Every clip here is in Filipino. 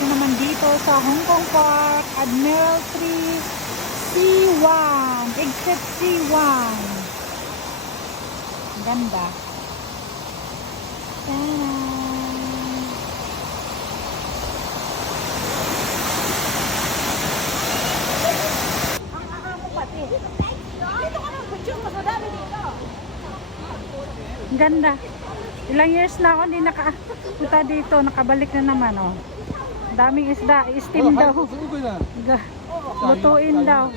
na naman dito sa Hong Kong Park, Admiralty C1, exit C1. Ang ganda. Taran! Ang ganda. Ilang years na ako hindi nakapunta dito, nakabalik na naman oh. Daming isda, i-steam daw. Lutuin daw.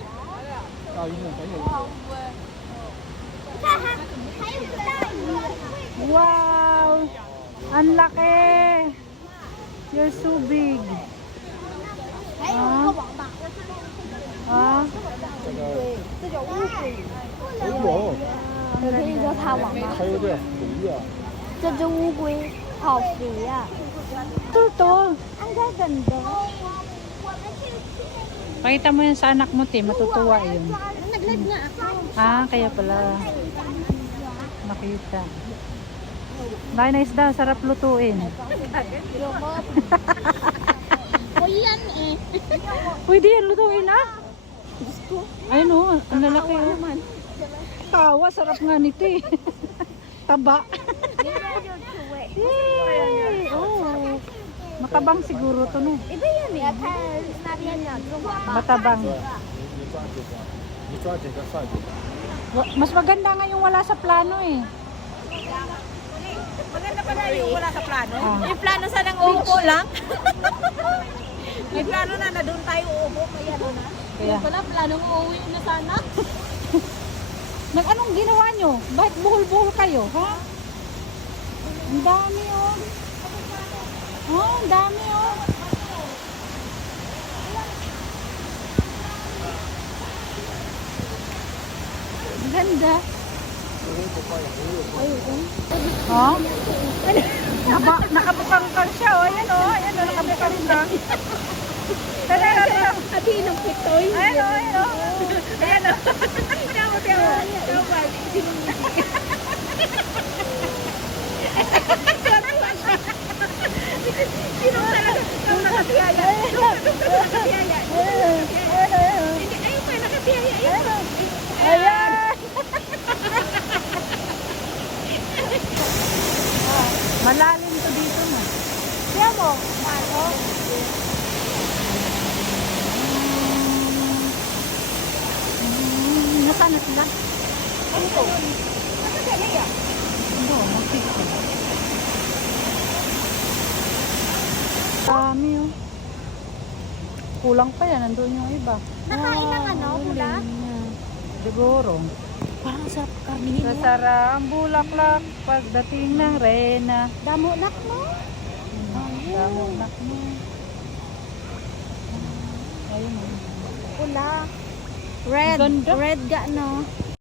Wow! Ang laki! You're so big. Ah? Ah? 还有，有可以叫它王吗？还有这虎鱼啊，这只乌龟好肥呀、 Ito. Ang gaganda. Pakita mo yan sa anak mo, te. Matutuwa yun. Nag-live nga ako. Ah, kaya pala. Nakita. Dahil na isda, sarap lutuin. O yan eh. Pwede yan lutuin, ah? Ayun o, ang lalaki o. Tawa, sarap nga nito eh. Taba. Yay! Oh. Matabang siguro to no. Iba yan eh. 那边的中华吧。 Matabang. 你抓几个算几个。 Mas maganda nga yung wala sa plano eh. Maganda pala yung wala sa plano. Ah. Yung plano sanang uupo lang. May plano na doon tayo uupo. May ano na. Kaya. Wala planong uuwi na sana. Anong ginawa nyo? Bakit buhol-buhol kayo? Ha? Ang dami oh. Oh, ang dami oh. Ang ganda. Oh? Nakabukang-kang siya oh. Ayan oh. Ayan oh. Nakabukang-kang. Tara, tara. Hatiin ng pitoy. Ayan oh. Ayan oh. Ayan oh. Sino talaga? Yung nakatiyaya. Nakatiyaya. Hindi, ayun pa, nakatiyaya. Ayan! Malalim to dito na. Tiyan mo. Ano? Nasaan na sila? Ito. Ano, mag-picture. Dami oh. Kulang pa yan, nandun yung iba. Nakain ng ano, pula? Siguro. Parang sarap karnihin. Sasara ang bulaklak pagdating ng rena. Damo nak mo. Damunak mo. Ayun oh. Pula. Red. Ganda. Red ga no.